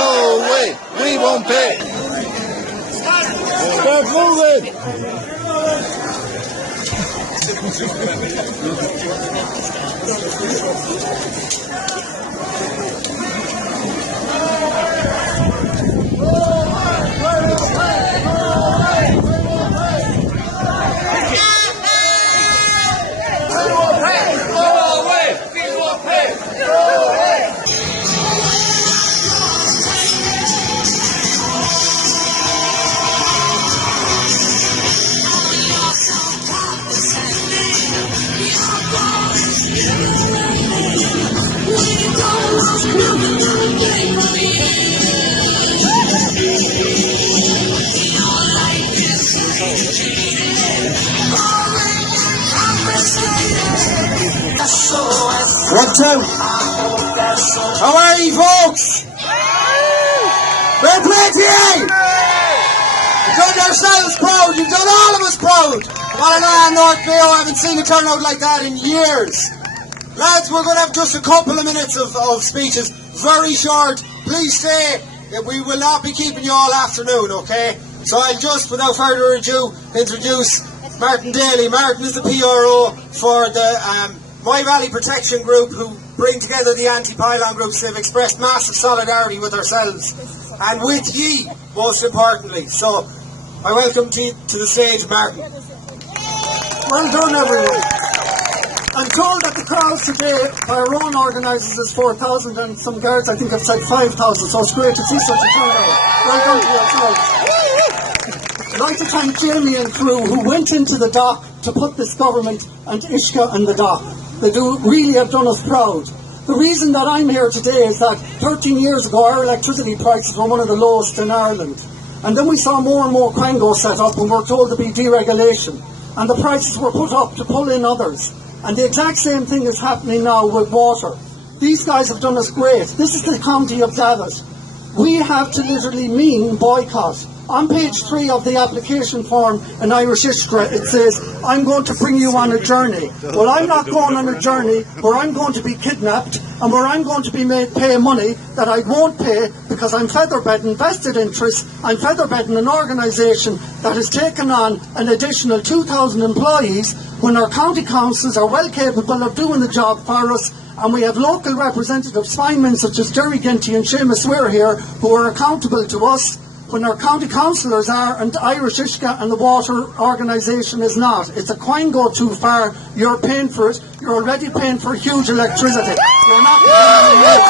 No way, we won't pay. Start moving. One, two. How are you, folks? Well played, TA! You've done yourselves proud. You've done all of us proud. Ballina, North Mayo, I haven't seen a turnout like that in years. Lads, we're going to have just a couple of minutes of speeches. Very short. Please stay. We will not be keeping you all afternoon, okay? So I'll just, without further ado, introduce Martin Daly. Martin is the PRO for the My Valley Protection Group, who bring together the anti-pylon groups. They've expressed massive solidarity with ourselves and with ye, most importantly. So I welcome to the stage Martin. Well done, everyone. I'm told that the crowd today by our own organisers is 4,000 and some guards I think have said 5,000, so it's great to see such a turnout. Well done to yourselves. I'd like to thank Jamie and crew who went into the dock to put this government and Ishka in the dock. They really have done us proud. The reason that I'm here today is that 13 years ago our electricity prices were one of the lowest in Ireland. And then we saw more and more quangos set up and we're told to be deregulation. And the prices were put up to pull in others. And the exact same thing is happening now with water. These guys have done us great. This is the county of Davos. We have to literally mean boycott. On page 3 of the application form in Irish Ishtra, it says, I'm going to bring you on a journey. Well, I'm not going on a journey where I'm going to be kidnapped and where I'm going to be made pay money that I won't pay because I'm featherbedding vested interests. I'm featherbedding an organisation that has taken on an additional 2,000 employees when our county councils are well capable of doing the job for us. And we have local representatives, finemen such as Jerry Ginty and Seamus Weir here, who are accountable to us when our county councillors are, and Irish Ishka and the water organisation is not. It's a quango too far. You're paying for it. You're already paying for huge electricity. You're not paying more.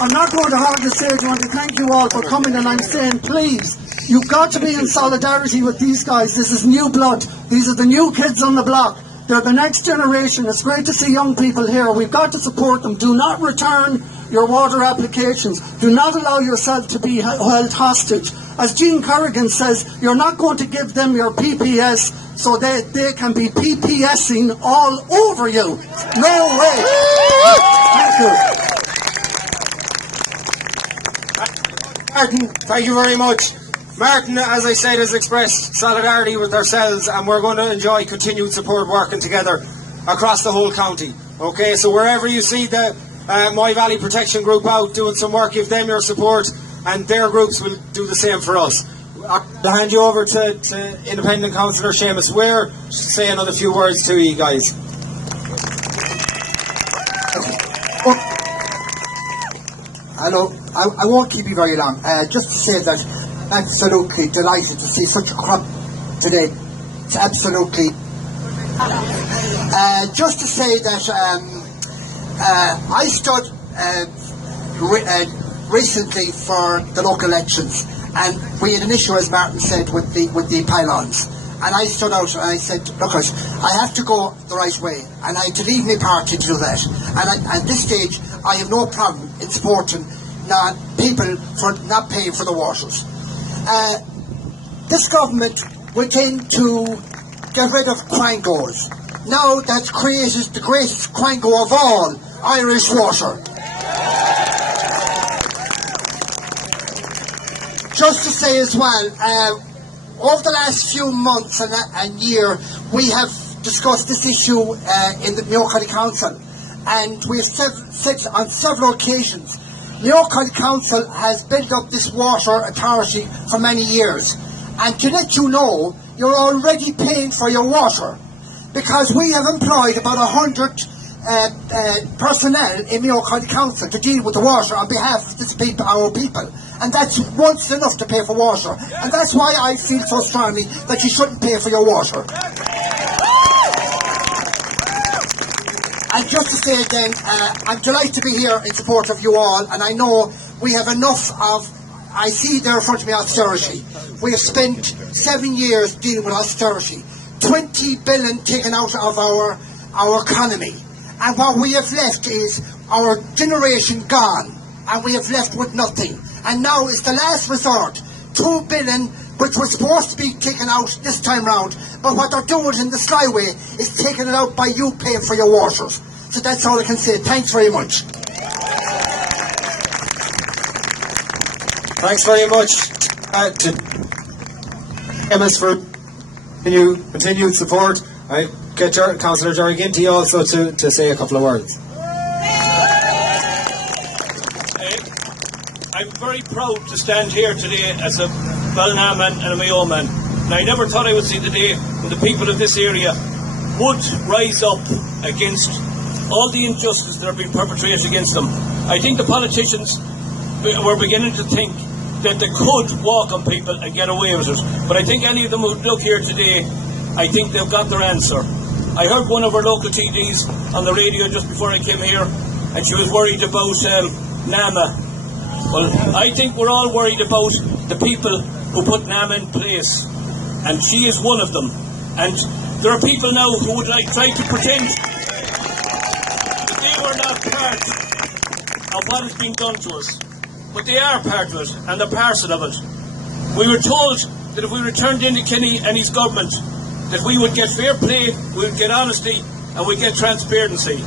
I'm not going to hog the stage. I want to thank you all for coming, and I'm saying, please, you've got to be in solidarity with these guys. This is new blood. These are the new kids on the block. They're the next generation. It's great to see young people here. We've got to support them. Do not return your water applications. Do not allow yourself to be held hostage. As Jean Corrigan says, you're not going to give them your PPS so that they can be PPSing all over you. No way. Thank you. Martin, thank you very much. Martin, as I said, has expressed solidarity with ourselves, and we're going to enjoy continued support working together across the whole county. Okay, so wherever you see the My Valley Protection Group out doing some work, give them your support, and their groups will do the same for us. I'll hand you over to Independent Councillor Seamus Weir to say another few words to you guys. Hello, I won't keep you very long. Just to say that absolutely delighted to see such a crowd today. It's absolutely. Just to say that I stood recently for the local elections, and we had an issue, as Martin said, with the pylons. And I stood out and I said, look, I have to go the right way, and I had to leave my party to do that. And at this stage, I have no problem in supporting people for not paying for the waters. This government went in to get rid of quangos. Now that's created the greatest quango of all, Irish Water. Just to say as well, over the last few months and year, we have discussed this issue in the Mayo County Council, and we have said on several occasions Mayo County Council has built up this water authority for many years. And to let you know, you're already paying for your water. Because we have employed about 100 personnel in Mayo County Council to deal with the water on behalf of our people. And that's once enough to pay for water. And that's why I feel so strongly that you shouldn't pay for your water. And just to say again, I'm delighted to be here in support of you all, and I know we have enough of, I see there in front of me, austerity. We have spent 7 years dealing with austerity. 20 billion taken out of our economy. And what we have left is our generation gone, and we have left with nothing. And now is the last resort. 2 billion, which was supposed to be taken out this time round, but what they're doing in the Skyway is taking it out by you paying for your waters. So that's all I can say. Thanks very much. Thanks very much to MS for continued support. I get Councillor Jerry Ginty also to say a couple of words. I'm very proud to stand here today as a Ballina man and a Mayo man. And I never thought I would see the day when the people of this area would rise up against all the injustice that are being perpetrated against them. I think the politicians were beginning to think that they could walk on people and get away with it. But I think any of them who look here today, I think they've got their answer. I heard one of our local TDs on the radio just before I came here, and she was worried about NAMA. Well, I think we're all worried about the people who put NAMA in place, and she is one of them. And there are people now who would try to pretend that they were not part of what is being done to us. But they are part of it, and they're parcel of it. We were told that if we returned into Kenny and his government, that we would get fair play, we would get honesty, and we'd get transparency.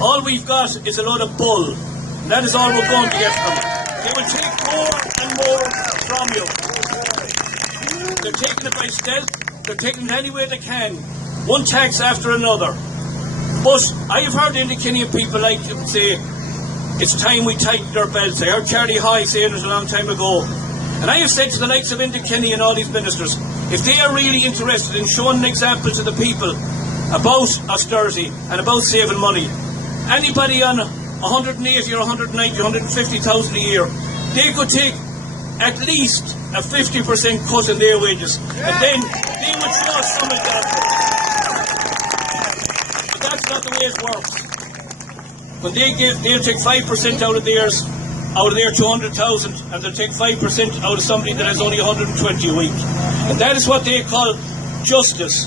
All we've got is a load of bull. And that is all we're going to get from them. They will take more and more from you. They're taking it by stealth. They're taking it any way they can. One tax after another. But I have heard Kilkenny people like to say, it's time we tightened our belts. I heard Charlie Hoy saying it a long time ago. And I have said to the likes of Kilkenny and all these ministers, if they are really interested in showing an example to the people about austerity and about saving money, anybody on 180 or 190, 150,000 a year, they could take at least a 50% cut in their wages, and then they would show us some example. But that's not the way it works. When they'll take 5% out of their 200,000, and they'll take 5% out of somebody that has only 120 a week. And that is what they call justice.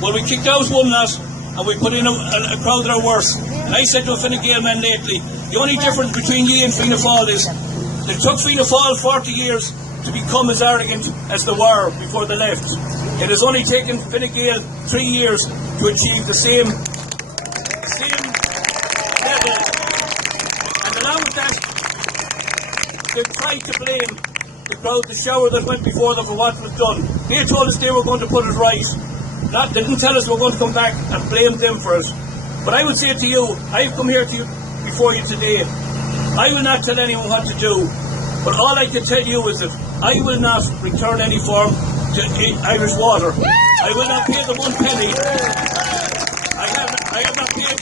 Well, we kicked out one lot, and we put in a crowd that are worse. And I said to a Fine Gael man lately, the only difference between ye and Fianna Fáil is that it took Fianna Fáil 40 years to become as arrogant as they were before they left. It has only taken Fine Gael 3 years to achieve the same level. And along with that, they tried to blame the crowd, the shower that went before them for what was done. They told us they were going to put it right. They didn't tell us we were going to come back and blame them for it. But I would say to you, I've come here to you before you today. I will not tell anyone what to do. But all I can tell you is that I will not return any form to Irish Water. I will not pay them 1 penny. I have not paid.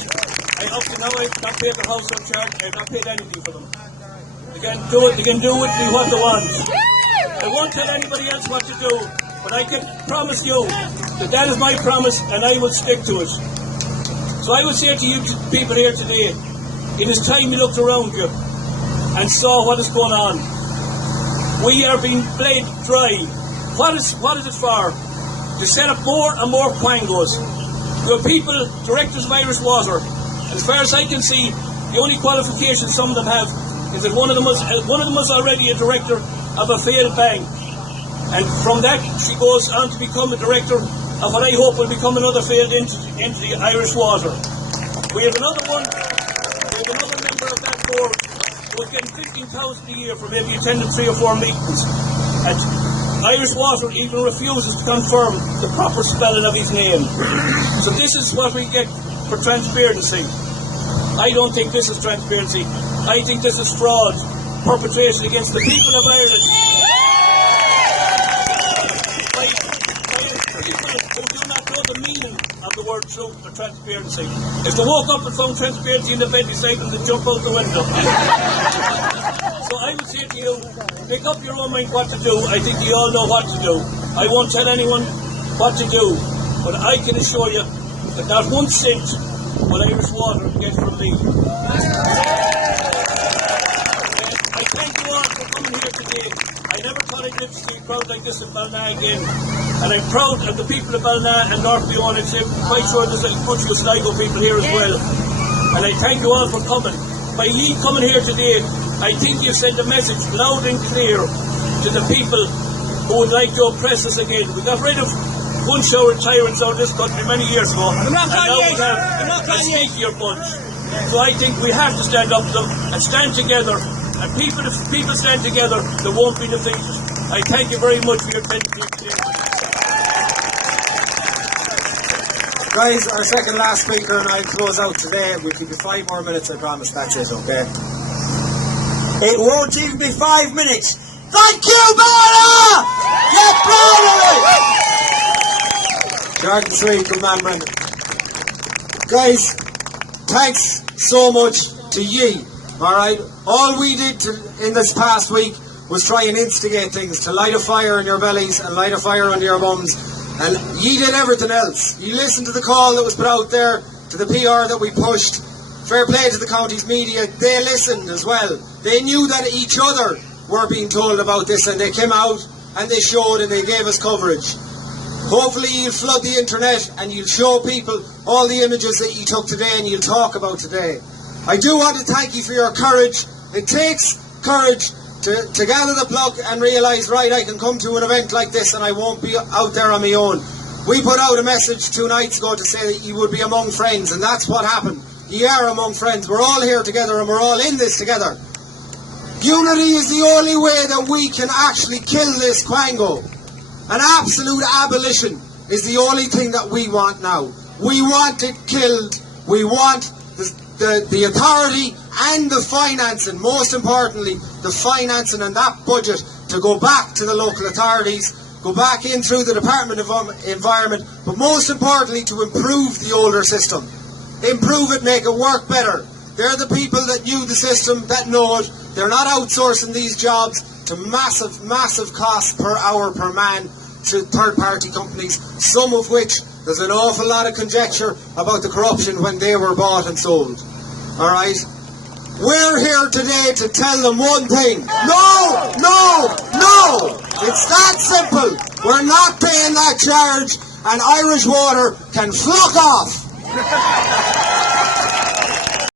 Up to now I have not paid their household charge. I have not paid anything for them. They can do it. They can do with me what they want. I won't tell anybody else what to do. But I can promise you that that is my promise, and I will stick to it. So I would say to you people here today, it is time you looked around you and saw what is going on. We are being bled dry. What is it for? To set up more and more quangos. You have people, directors of Irish Water, and as far as I can see, the only qualification some of them have is that one of them was already a director of a failed bank. And from that, she goes on to become a director of what I hope will become another failed entity, Irish Water. We have another member of that board who is getting 15,000 a year for maybe attending 3 or 4 meetings. And Irish Water even refuses to confirm the proper spelling of his name. So this is what we get for transparency. I don't think this is transparency. I think this is fraud, perpetration against the people of Ireland. People who do not know the meaning of the word truth or transparency. If they woke up and found transparency in the bed beside them, they'd jump out the window. So I would say to you, make up your own mind what to do. I think you all know what to do. I won't tell anyone what to do, but I can assure you that not 1 cent will Irish Water get from me. I thank you all for coming here today. I never thought I'd live to see a crowd like this in Ballina again. And I'm proud of the people of Ballina and North Mayo, and I'm quite sure there's a bunch of Sligo people here as well. And I thank you all for coming. By ye coming here today, I think you've sent a message loud and clear to the people who would like to oppress us again. We got rid of one shower tyrants out of this country many years ago, and now we have a sneakier bunch. So I think we have to stand up to them and stand together. And if people stand together, they won't be defeated. I thank you very much for your attention today. Guys, our second last speaker, and I'll close out today. We'll keep you 5 more minutes, I promise. That's it, okay? It won't even be 5 minutes. Thank you, Ballina! Get proud of it! Jordan Sweet, good man, Brendan. Guys, thanks so much to ye, alright? All we did in this past week was try and instigate things, to light a fire in your bellies and light a fire under your bums. And ye did everything else. You listened to the call that was put out there, to the PR that we pushed. Fair play to the county's media, they listened as well. They knew that each other were being told about this, and they came out and they showed and they gave us coverage. Hopefully you'll flood the internet and you'll show people all the images that you took today and you'll talk about today. I do want to thank you for your courage. It takes courage to gather the pluck and realise, right, I can come to an event like this and I won't be out there on my own. We put out a message 2 nights ago to say that you would be among friends, and that's what happened. You are among friends. We're all here together and we're all in this together. Unity is the only way that we can actually kill this quango. An absolute abolition is the only thing that we want now. We want it killed. We want the authority and the financing, most importantly, the financing and that budget to go back to the local authorities, go back in through the Department of Environment, but most importantly to improve the older system. Improve it, make it work better. They're the people that knew the system, that know it. They're not outsourcing these jobs to massive, massive costs per hour per man to third-party companies, some of which there's an awful lot of conjecture about the corruption when they were bought and sold. Alright? We're here today to tell them one thing. No! No! No! It's that simple. We're not paying that charge, and Irish Water can fuck off.